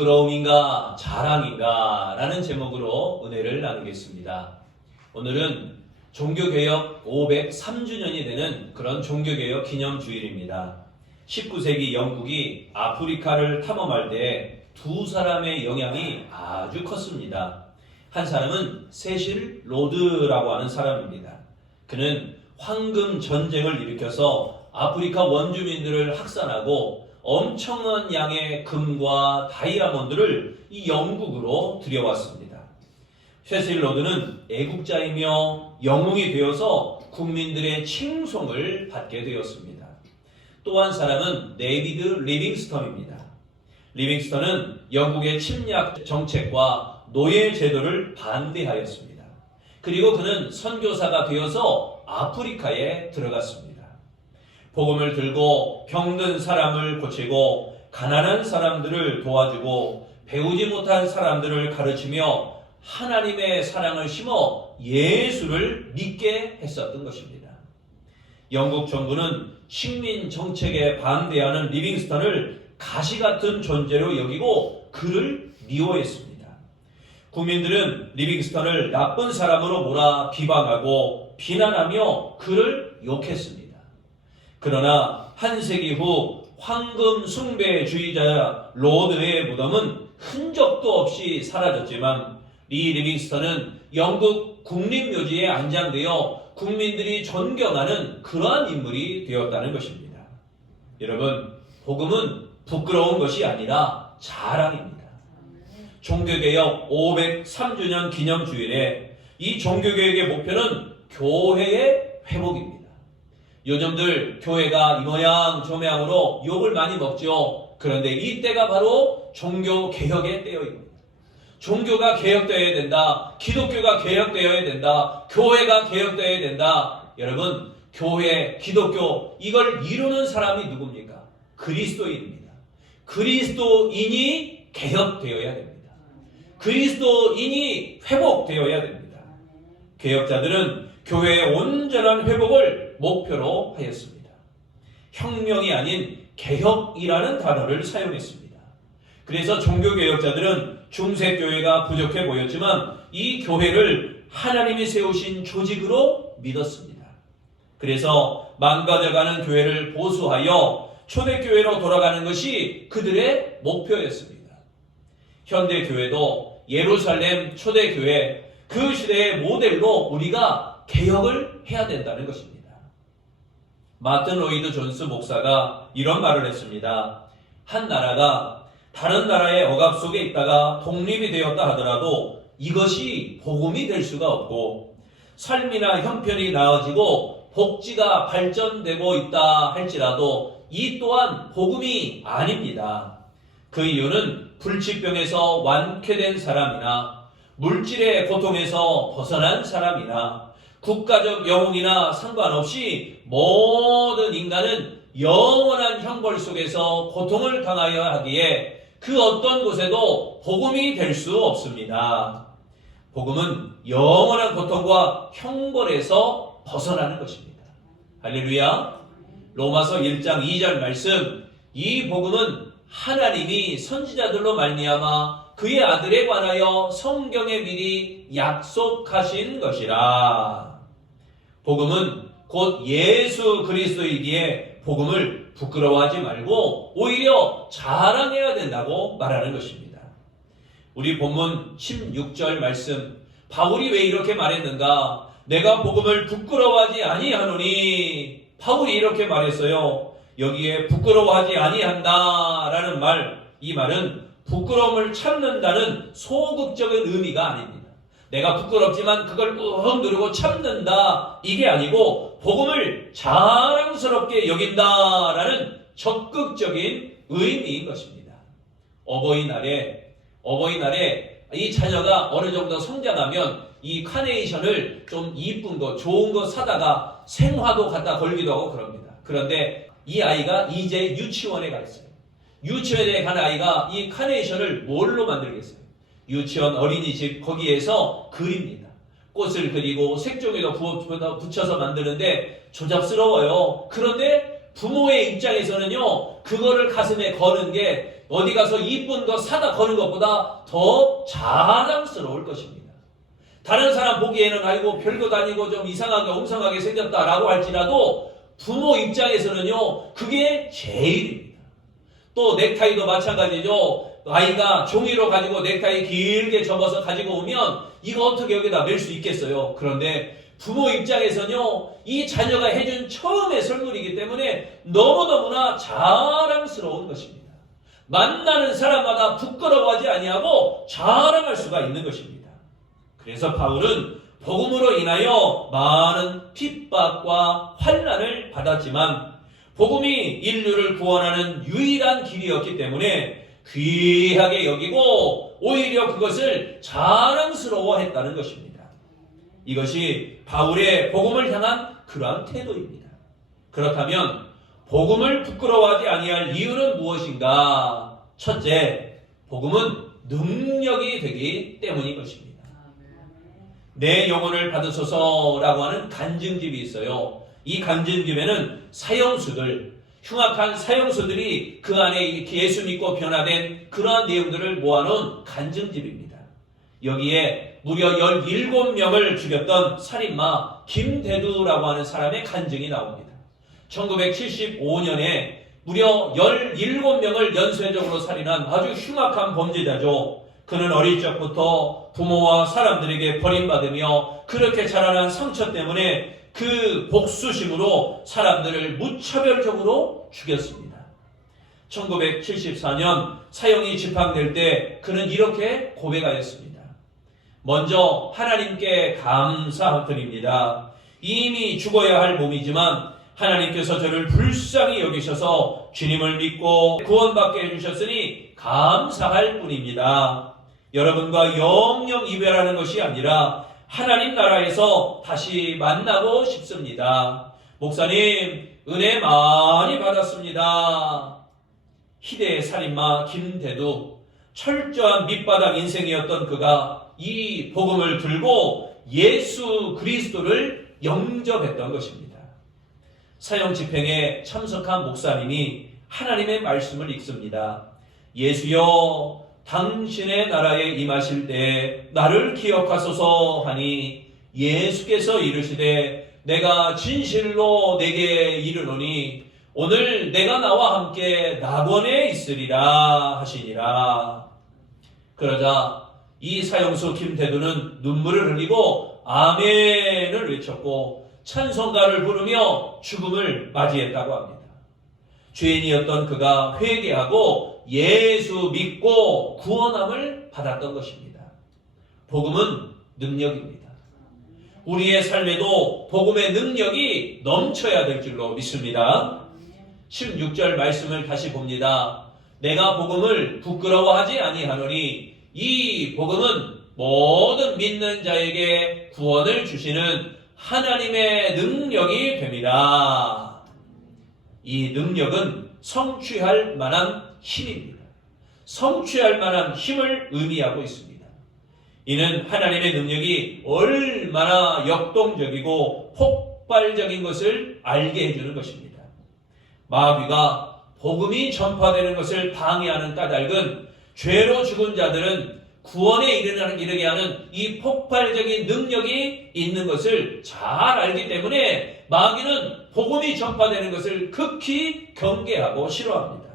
부끄러움인가 자랑인가 라는 제목으로 은혜를 나누겠습니다. 오늘은 종교개혁 503주년이 되는 그런 종교개혁 기념주일입니다. 19세기 영국이 아프리카를 탐험할 때 두 사람의 영향이 아주 컸습니다. 한 사람은 세실 로드라고 하는 사람입니다. 그는 황금 전쟁을 일으켜서 아프리카 원주민들을 학살하고 엄청난 양의 금과 다이아몬드를 이 영국으로 들여왔습니다. 세실 로드는 애국자이며 영웅이 되어서 국민들의 칭송을 받게 되었습니다. 또 한 사람은 데이비드 리빙스턴입니다. 리빙스턴은 영국의 침략 정책과 노예 제도를 반대하였습니다. 그리고 그는 선교사가 되어서 아프리카에 들어갔습니다. 복음을 들고 병든 사람을 고치고 가난한 사람들을 도와주고 배우지 못한 사람들을 가르치며 하나님의 사랑을 심어 예수를 믿게 했었던 것입니다. 영국 정부는 식민 정책에 반대하는 리빙스턴을 가시 같은 존재로 여기고 그를 미워했습니다. 국민들은 리빙스턴을 나쁜 사람으로 몰아 비방하고 비난하며 그를 욕했습니다. 그러나 한 세기 후 황금 숭배주의자 로드의 무덤은 흔적도 없이 사라졌지만 리 리빙스턴은 영국 국립묘지에 안장되어 국민들이 존경하는 그러한 인물이 되었다는 것입니다. 여러분, 복음은 부끄러운 것이 아니라 자랑입니다. 종교개혁 503주년 기념주일에 이 종교개혁의 목표는 교회의 회복입니다. 요즘들 교회가 이 모양 저 모양으로 욕을 많이 먹죠. 그런데 이때가 바로 종교개혁의 때입니다. 종교가 개혁되어야 된다. 기독교가 개혁되어야 된다. 교회가 개혁되어야 된다. 여러분, 교회, 기독교 이걸 이루는 사람이 누굽니까? 그리스도인입니다. 그리스도인이 개혁되어야 됩니다. 그리스도인이 회복되어야 됩니다. 개혁자들은 교회의 온전한 회복을 목표로 하였습니다. 혁명이 아닌 개혁이라는 단어를 사용했습니다. 그래서 종교개혁자들은 중세교회가 부족해 보였지만 이 교회를 하나님이 세우신 조직으로 믿었습니다. 그래서 망가져가는 교회를 보수하여 초대교회로 돌아가는 것이 그들의 목표였습니다. 현대교회도 예루살렘 초대교회 그 시대의 모델로 우리가 개혁을 해야 된다는 것입니다. 마틴 로이드 존스 목사가 이런 말을 했습니다. 한 나라가 다른 나라의 억압 속에 있다가 독립이 되었다 하더라도 이것이 복음이 될 수가 없고 삶이나 형편이 나아지고 복지가 발전되고 있다 할지라도 이 또한 복음이 아닙니다. 그 이유는 불치병에서 완쾌된 사람이나 물질의 고통에서 벗어난 사람이나 국가적 영웅이나 상관없이 모든 인간은 영원한 형벌 속에서 고통을 당하여 하기에 그 어떤 곳에도 복음이 될 수 없습니다. 복음은 영원한 고통과 형벌에서 벗어나는 것입니다. 할렐루야. 로마서 1장 2절 말씀, 이 복음은 하나님이 선지자들로 말미암아 그의 아들에 관하여 성경에 미리 약속하신 것이라. 복음은 곧 예수 그리스도이기에 복음을 부끄러워하지 말고 오히려 자랑해야 된다고 말하는 것입니다. 우리 본문 16절 말씀, 바울이 왜 이렇게 말했는가? 내가 복음을 부끄러워하지 아니하노니. 바울이 이렇게 말했어요. 여기에 부끄러워하지 아니한다라는 말, 이 말은 부끄러움을 참는다는 소극적인 의미가 아닙니다. 내가 부끄럽지만 그걸 꾹 누르고 참는다, 이게 아니고 복음을 자랑스럽게 여긴다라는 적극적인 의미인 것입니다. 어버이날에 이 자녀가 어느 정도 성장하면 이 카네이션을 좀 이쁜 거, 좋은 거 사다가 생화도 갖다 걸기도 하고 그럽니다. 그런데 이 아이가 이제 유치원에 가 있어요. 유치원에 간 아이가 이 카네이션을 뭘로 만들겠어요? 유치원 어린이집 거기에서 그립니다. 꽃을 그리고 색종이도 붙여서 만드는데 조잡스러워요. 그런데 부모의 입장에서는요, 그거를 가슴에 거는 게 어디 가서 이쁜 거 사다 거는 것보다 더 자랑스러울 것입니다. 다른 사람 보기에는 아이고 별거 아니고 좀 이상하게 엉성하게 생겼다라고 할지라도 부모 입장에서는요, 그게 제일입니다. 또 넥타이도 마찬가지죠. 아이가 종이로 가지고 넥타이 길게 접어서 가지고 오면 이거 어떻게 여기다 멜 수 있겠어요? 그런데 부모 입장에서는요, 이 자녀가 해준 처음의 선물이기 때문에 너무너무나 자랑스러운 것입니다. 만나는 사람마다 부끄러워하지 아니하고 자랑할 수가 있는 것입니다. 그래서 바울은 복음으로 인하여 많은 핍박과 환난을 받았지만 복음이 인류를 구원하는 유일한 길이었기 때문에 귀하게 여기고 오히려 그것을 자랑스러워했다는 것입니다. 이것이 바울의 복음을 향한 그러한 태도입니다. 그렇다면 복음을 부끄러워하지 아니할 이유는 무엇인가? 첫째, 복음은 능력이 되기 때문인 것입니다. 내 영혼을 받으소서라고 하는 간증집이 있어요. 이 간증집에는 사형수들, 흉악한 사형수들이 그 안에 예수 믿고 변화된 그러한 내용들을 모아놓은 간증집입니다. 여기에 무려 17명을 죽였던 살인마 김대두라고 하는 사람의 간증이 나옵니다. 1975년에 무려 17명을 연쇄적으로 살인한 아주 흉악한 범죄자죠. 그는 어릴 적부터 부모와 사람들에게 버림받으며 그렇게 자라난 상처 때문에 그 복수심으로 사람들을 무차별적으로 죽였습니다. 1974년 사형이 집행될 때 그는 이렇게 고백하였습니다. 먼저 하나님께 감사드립니다. 이미 죽어야 할 몸이지만 하나님께서 저를 불쌍히 여기셔서 주님을 믿고 구원받게 해주셨으니 감사할 뿐입니다. 여러분과 영영 이별하는 것이 아니라 하나님 나라에서 다시 만나고 싶습니다. 목사님, 은혜 많이 받았습니다. 희대의 살인마 김대두, 철저한 밑바닥 인생이었던 그가 이 복음을 들고 예수 그리스도를 영접했던 것입니다. 사형 집행에 참석한 목사님이 하나님의 말씀을 읽습니다. 예수여, 당신의 나라에 임하실 때 나를 기억하소서 하니 예수께서 이르시되 내가 진실로 내게 이르노니 오늘 내가 나와 함께 낙원에 있으리라 하시니라. 그러자 이 사형수 김대두는 눈물을 흘리고 아멘을 외쳤고 찬송가를 부르며 죽음을 맞이했다고 합니다. 죄인이었던 그가 회개하고 예수 믿고 구원함을 받았던 것입니다. 복음은 능력입니다. 우리의 삶에도 복음의 능력이 넘쳐야 될 줄로 믿습니다. 16절 말씀을 다시 봅니다. 내가 복음을 부끄러워하지 아니하노니 이 복음은 모든 믿는 자에게 구원을 주시는 하나님의 능력이 됩니다. 이 능력은 성취할 만한 힘입니다. 성취할 만한 힘을 의미하고 있습니다. 이는 하나님의 능력이 얼마나 역동적이고 폭발적인 것을 알게 해주는 것입니다. 마귀가 복음이 전파되는 것을 방해하는 까닭은 죄로 죽은 자들은 구원에 이르게 하는 이 폭발적인 능력이 있는 것을 잘 알기 때문에 마귀는 복음이 전파되는 것을 극히 경계하고 싫어합니다.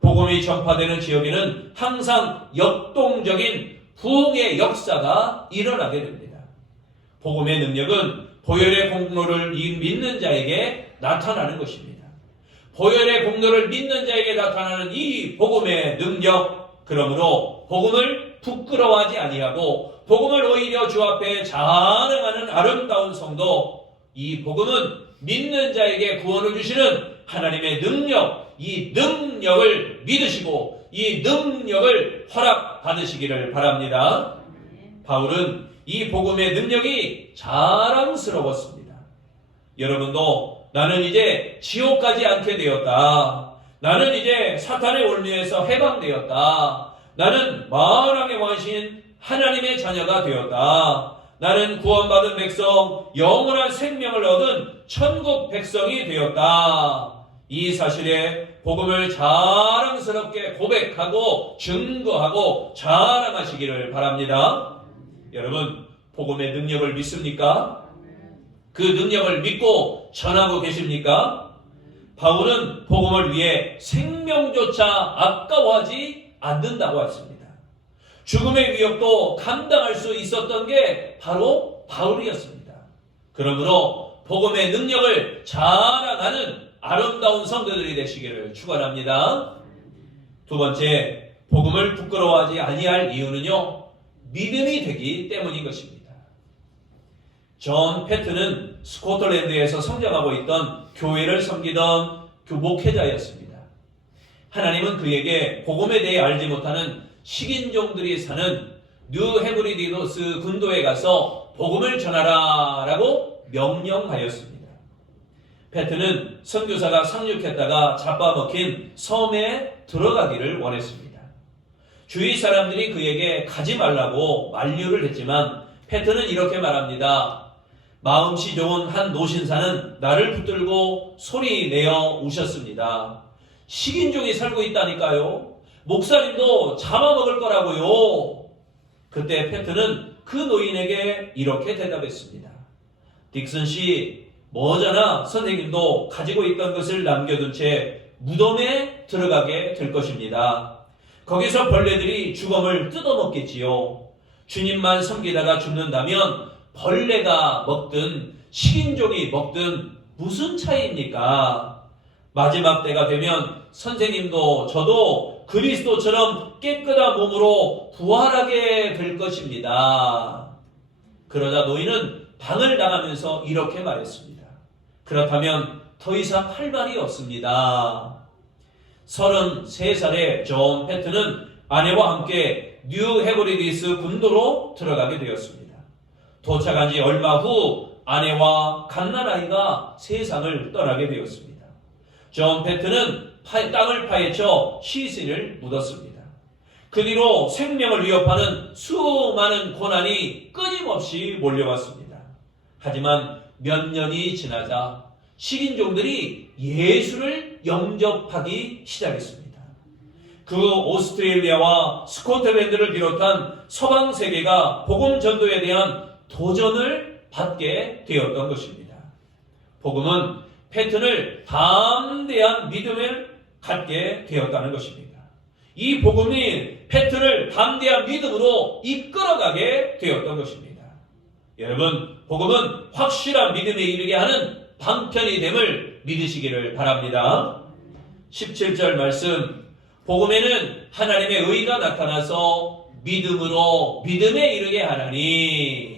복음이 전파되는 지역에는 항상 역동적인 부흥의 역사가 일어나게 됩니다. 복음의 능력은 보혈의 공로를 믿는 자에게 나타나는 것입니다. 보혈의 공로를 믿는 자에게 나타나는 이 복음의 능력, 그러므로 복음을 부끄러워하지 아니하고 복음을 오히려 주 앞에 자랑하는 아름다운 성도, 이 복음은 믿는 자에게 구원을 주시는 하나님의 능력, 이 능력을 믿으시고 이 능력을 허락받으시기를 바랍니다. 바울은 이 복음의 능력이 자랑스러웠습니다. 여러분도 나는 이제 지옥 가지 않게 되었다. 나는 이제 사탄의 올무에서 해방되었다. 나는 만왕의 왕이신 하나님의 자녀가 되었다. 나는 구원받은 백성, 영원한 생명을 얻은 천국 백성이 되었다. 이 사실에 복음을 자랑스럽게 고백하고 증거하고 자랑하시기를 바랍니다. 여러분, 복음의 능력을 믿습니까? 그 능력을 믿고 전하고 계십니까? 바울은 복음을 위해 생명조차 아까워하지 않는다고 했습니다. 죽음의 위협도 감당할 수 있었던 게 바로 바울이었습니다. 그러므로 복음의 능력을 자랑하는 아름다운 성도들이 되시기를 축원합니다. 두 번째, 복음을 부끄러워하지 아니할 이유는요, 믿음이 되기 때문인 것입니다. 존 패트는 스코틀랜드에서 성장하고 있던 교회를 섬기던 목회자였습니다. 하나님은 그에게 복음에 대해 알지 못하는 식인종들이 사는 뉴 헤브리디도스 군도에 가서 복음을 전하라 라고 명령하였습니다. 패트는 선교사가 상륙했다가 잡아먹힌 섬에 들어가기를 원했습니다. 주위 사람들이 그에게 가지 말라고 만류를 했지만 패트는 이렇게 말합니다. 마음씨 좋은 한 노신사는 나를 붙들고 소리내어 우셨습니다. 식인종이 살고 있다니까요. 목사님도 잡아먹을 거라고요. 그때 패트는 그 노인에게 이렇게 대답했습니다. 딕슨 씨, 머저나 선생님도 가지고 있던 것을 남겨둔 채 무덤에 들어가게 될 것입니다. 거기서 벌레들이 주검을 뜯어먹겠지요. 주님만 섬기다가 죽는다면 벌레가 먹든 식인종이 먹든 무슨 차이입니까? 마지막 때가 되면 선생님도 저도 그리스도처럼 깨끗한 몸으로 부활하게 될 것입니다. 그러자 노인은 방을 나가면서 이렇게 말했습니다. 그렇다면 더 이상 할 말이 없습니다. 33살의 존 패트는 아내와 함께 뉴 헤브리디스 군도로 들어가게 되었습니다. 도착한 지 얼마 후 아내와 갓난아이가 세상을 떠나게 되었습니다. 존 패트는 땅을 파헤쳐 시신을 묻었습니다. 그 뒤로 생명을 위협하는 수많은 고난이 끊임없이 몰려왔습니다. 하지만 몇 년이 지나자 식인종들이 예수를 영접하기 시작했습니다. 그 오스트레일리아와 스코틀랜드를 비롯한 서방 세계가 복음 전도에 대한 도전을 받게 되었던 것입니다. 복음은 패튼을 담대한 믿음을 갖게 되었다는 것입니다. 이 복음이 패튼을 담대한 믿음으로 이끌어가게 되었던 것입니다. 여러분, 복음은 확실한 믿음에 이르게 하는 방편이 됨을 믿으시기를 바랍니다. 17절 말씀, 복음에는 하나님의 의가 나타나서 믿음으로 믿음에 이르게 하나니.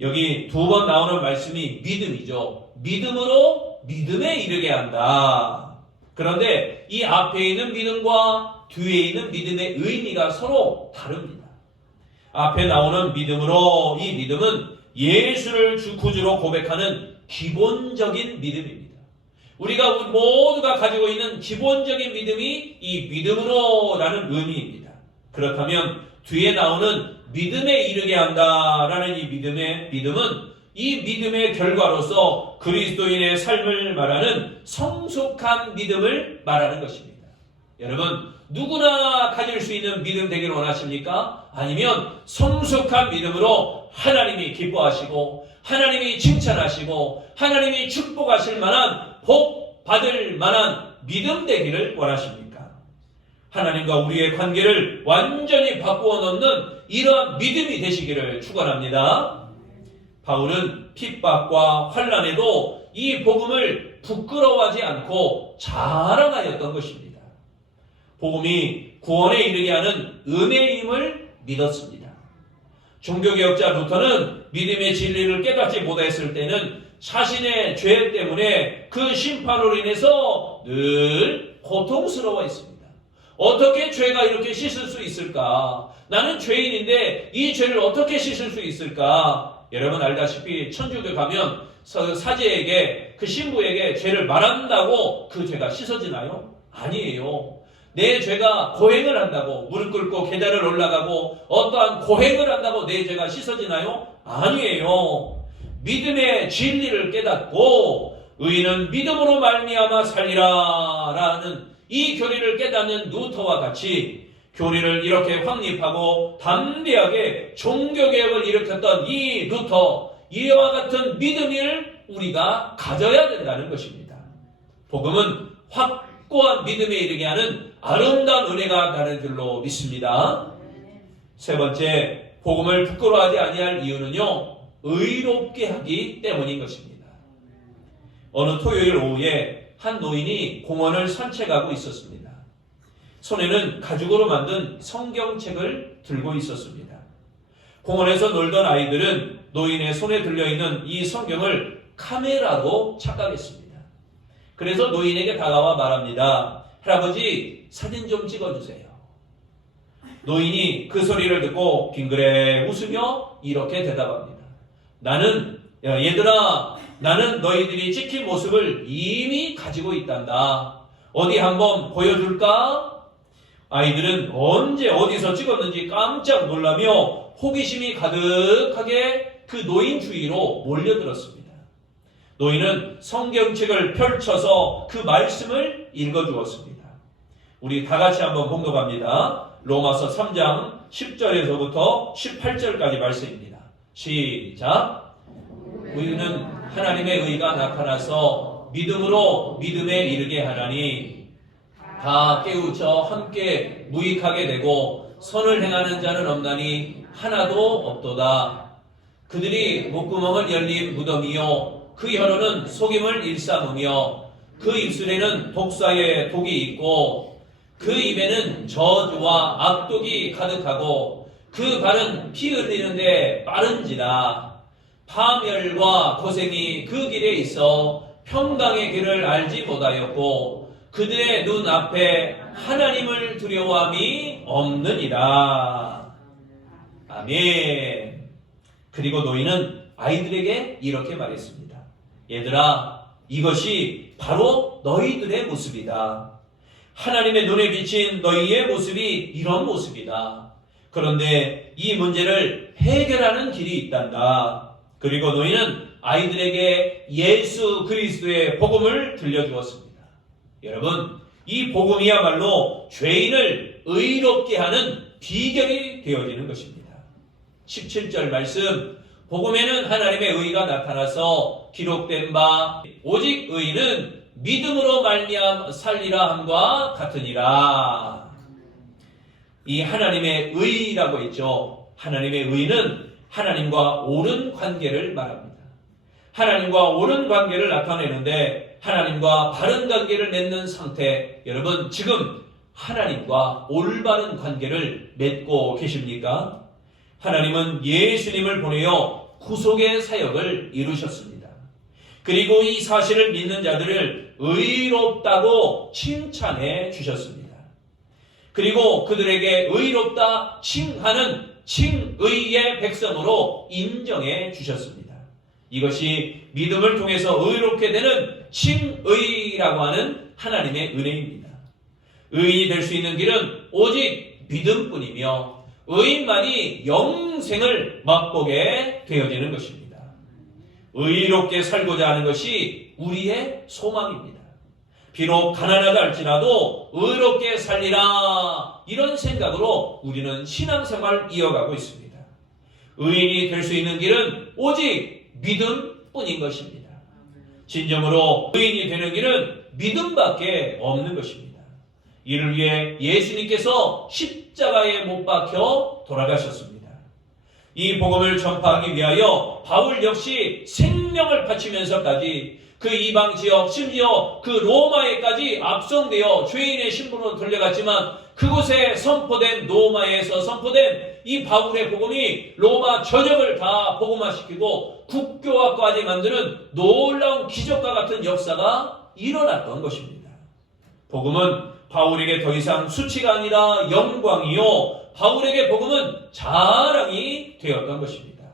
여기 두 번 나오는 말씀이 믿음이죠. 믿음으로 믿음에 이르게 한다. 그런데 이 앞에 있는 믿음과 뒤에 있는 믿음의 의미가 서로 다릅니다. 앞에 나오는 믿음으로, 이 믿음은 예수를 주 구주로 고백하는 기본적인 믿음입니다. 우리가 모두가 가지고 있는 기본적인 믿음이 이 믿음으로라는 의미입니다. 그렇다면 뒤에 나오는 믿음에 이르게 한다라는 이 믿음은 이 믿음의 결과로서 그리스도인의 삶을 말하는 성숙한 믿음을 말하는 것입니다. 여러분, 누구나 가질 수 있는 믿음 되기를 원하십니까? 아니면 성숙한 믿음으로 하나님이 기뻐하시고 하나님이 칭찬하시고 하나님이 축복하실 만한 복 받을 만한 믿음 되기를 원하십니까? 하나님과 우리의 관계를 완전히 바꾸어 놓는 이러한 믿음이 되시기를 축원합니다. 바울은 핍박과 환난에도 이 복음을 부끄러워하지 않고 자랑하였던 것입니다. 복음이 구원에 이르게 하는 은혜의 힘을 믿었습니다. 종교개혁자 루터는 믿음의 진리를 깨닫지 못했을 때는 자신의 죄 때문에 그 심판으로 인해서 늘 고통스러워했습니다. 어떻게 죄가 이렇게 씻을 수 있을까? 나는 죄인인데 이 죄를 어떻게 씻을 수 있을까? 여러분 알다시피 천주교 가면 사제에게, 그 신부에게 죄를 말한다고 그 죄가 씻어지나요? 아니에요. 내 죄가 고행을 한다고, 무릎 꿇고 계단을 올라가고 어떠한 고행을 한다고 내 죄가 씻어지나요? 아니에요. 믿음의 진리를 깨닫고 의인은 믿음으로 말미암아 살리라 라는 이 교리를 깨닫는 루터와 같이 교리를 이렇게 확립하고 담대하게 종교개혁을 일으켰던 이 루터, 이와 같은 믿음을 우리가 가져야 된다는 것입니다. 복음은 확고한 믿음에 이르게 하는 아름다운 은혜가 나는 줄로 믿습니다. 세 번째, 복음을 부끄러워하지 아니할 이유는요, 의롭게 하기 때문인 것입니다. 어느 토요일 오후에 한 노인이 공원을 산책하고 있었습니다. 손에는 가죽으로 만든 성경책을 들고 있었습니다. 공원에서 놀던 아이들은 노인의 손에 들려있는 이 성경을 카메라로 착각했습니다. 그래서 노인에게 다가와 말합니다. 할아버지, 사진 좀 찍어주세요. 노인이 그 소리를 듣고 빙그레 웃으며 이렇게 대답합니다. 얘들아, 나는 너희들이 찍힌 모습을 이미 가지고 있단다. 어디 한번 보여줄까? 아이들은 언제 어디서 찍었는지 깜짝 놀라며 호기심이 가득하게 그 노인 주위로 몰려들었습니다. 노인은 성경책을 펼쳐서 그 말씀을 읽어주었습니다. 우리 다 같이 한번 봉독합니다. 로마서 3장 10절에서부터 18절까지 말씀입니다. 시작. 우리는 하나님의 의가 나타나서 믿음으로 믿음에 이르게 하나니 다 깨우쳐 함께 무익하게 되고 선을 행하는 자는 없나니 하나도 없도다. 그들이 목구멍은 열린 무덤이요 그 혀로는 속임을 일삼으며 그 입술에는 독사의 독이 있고 그 입에는 저주와 악독이 가득하고 그 발은 피 흘리는데 빠른지라. 파멸과 고생이 그 길에 있어 평강의 길을 알지 못하였고 그들의 눈앞에 하나님을 두려워함이 없느니라. 아멘. 그리고 노인은 아이들에게 이렇게 말했습니다. 얘들아, 이것이 바로 너희들의 모습이다. 하나님의 눈에 비친 너희의 모습이 이런 모습이다. 그런데 이 문제를 해결하는 길이 있단다. 그리고 노인은 아이들에게 예수 그리스도의 복음을 들려주었습니다. 여러분, 이 복음이야말로 죄인을 의롭게 하는 비결이 되어지는 것입니다. 17절 말씀, 복음에는 하나님의 의가 나타나서 기록된 바 오직 의인은 믿음으로 말미암아 살리라 함과 같으니라. 이 하나님의 의라고 했죠. 하나님의 의는 하나님과 옳은 관계를 말합니다. 하나님과 옳은 관계를 나타내는데 하나님과 바른 관계를 맺는 상태, 여러분 지금 하나님과 올바른 관계를 맺고 계십니까? 하나님은 예수님을 보내어 구속의 사역을 이루셨습니다. 그리고 이 사실을 믿는 자들을 의롭다고 칭찬해 주셨습니다. 그리고 그들에게 의롭다 칭하는 칭의의 백성으로 인정해 주셨습니다. 이것이 믿음을 통해서 의롭게 되는 칭의라고 하는 하나님의 은혜입니다. 의인이 될 수 있는 길은 오직 믿음뿐이며 의인만이 영생을 맛보게 되어지는 것입니다. 의롭게 살고자 하는 것이 우리의 소망입니다. 비록 가난하다 할지라도 의롭게 살리라, 이런 생각으로 우리는 신앙생활을 이어가고 있습니다. 의인이 될 수 있는 길은 오직 믿음뿐인 것입니다. 진정으로 의인이 되는 길은 믿음밖에 없는 것입니다. 이를 위해 예수님께서 십자가에 못 박혀 돌아가셨습니다. 이 복음을 전파하기 위하여 바울 역시 생명을 바치면서까지 그 이방 지역, 심지어 그 로마에까지 압송되어 죄인의 신분으로 돌려갔지만 그곳에 선포된, 로마에서 선포된 이 바울의 복음이 로마 전역을 다 복음화시키고 국교화까지 만드는 놀라운 기적과 같은 역사가 일어났던 것입니다. 복음은 바울에게 더 이상 수치가 아니라 영광이요, 바울에게 복음은 자랑이 되었던 것입니다.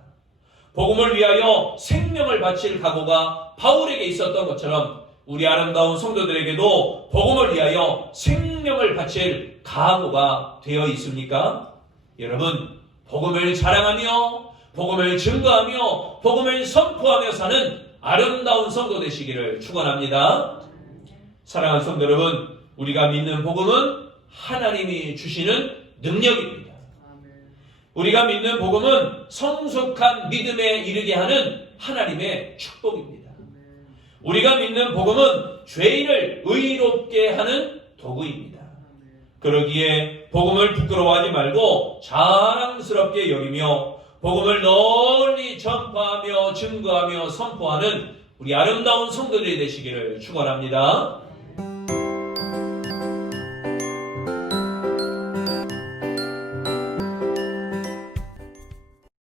복음을 위하여 생명을 바칠 각오가 바울에게 있었던 것처럼 우리 아름다운 성도들에게도 복음을 위하여 생명을 바칠 각오가 되어 있습니까? 여러분, 복음을 자랑하며 복음을 증거하며 복음을 선포하며 사는 아름다운 성도 되시기를 축원합니다. 사랑하는 성도 여러분, 우리가 믿는 복음은 하나님이 주시는 능력입니다. 우리가 믿는 복음은 성숙한 믿음에 이르게 하는 하나님의 축복입니다. 우리가 믿는 복음은 죄인을 의롭게 하는 도구입니다. 그러기에 복음을 부끄러워하지 말고 자랑스럽게 여기며 복음을 널리 전파하며 증거하며 선포하는 우리 아름다운 성도들이 되시기를 축원합니다.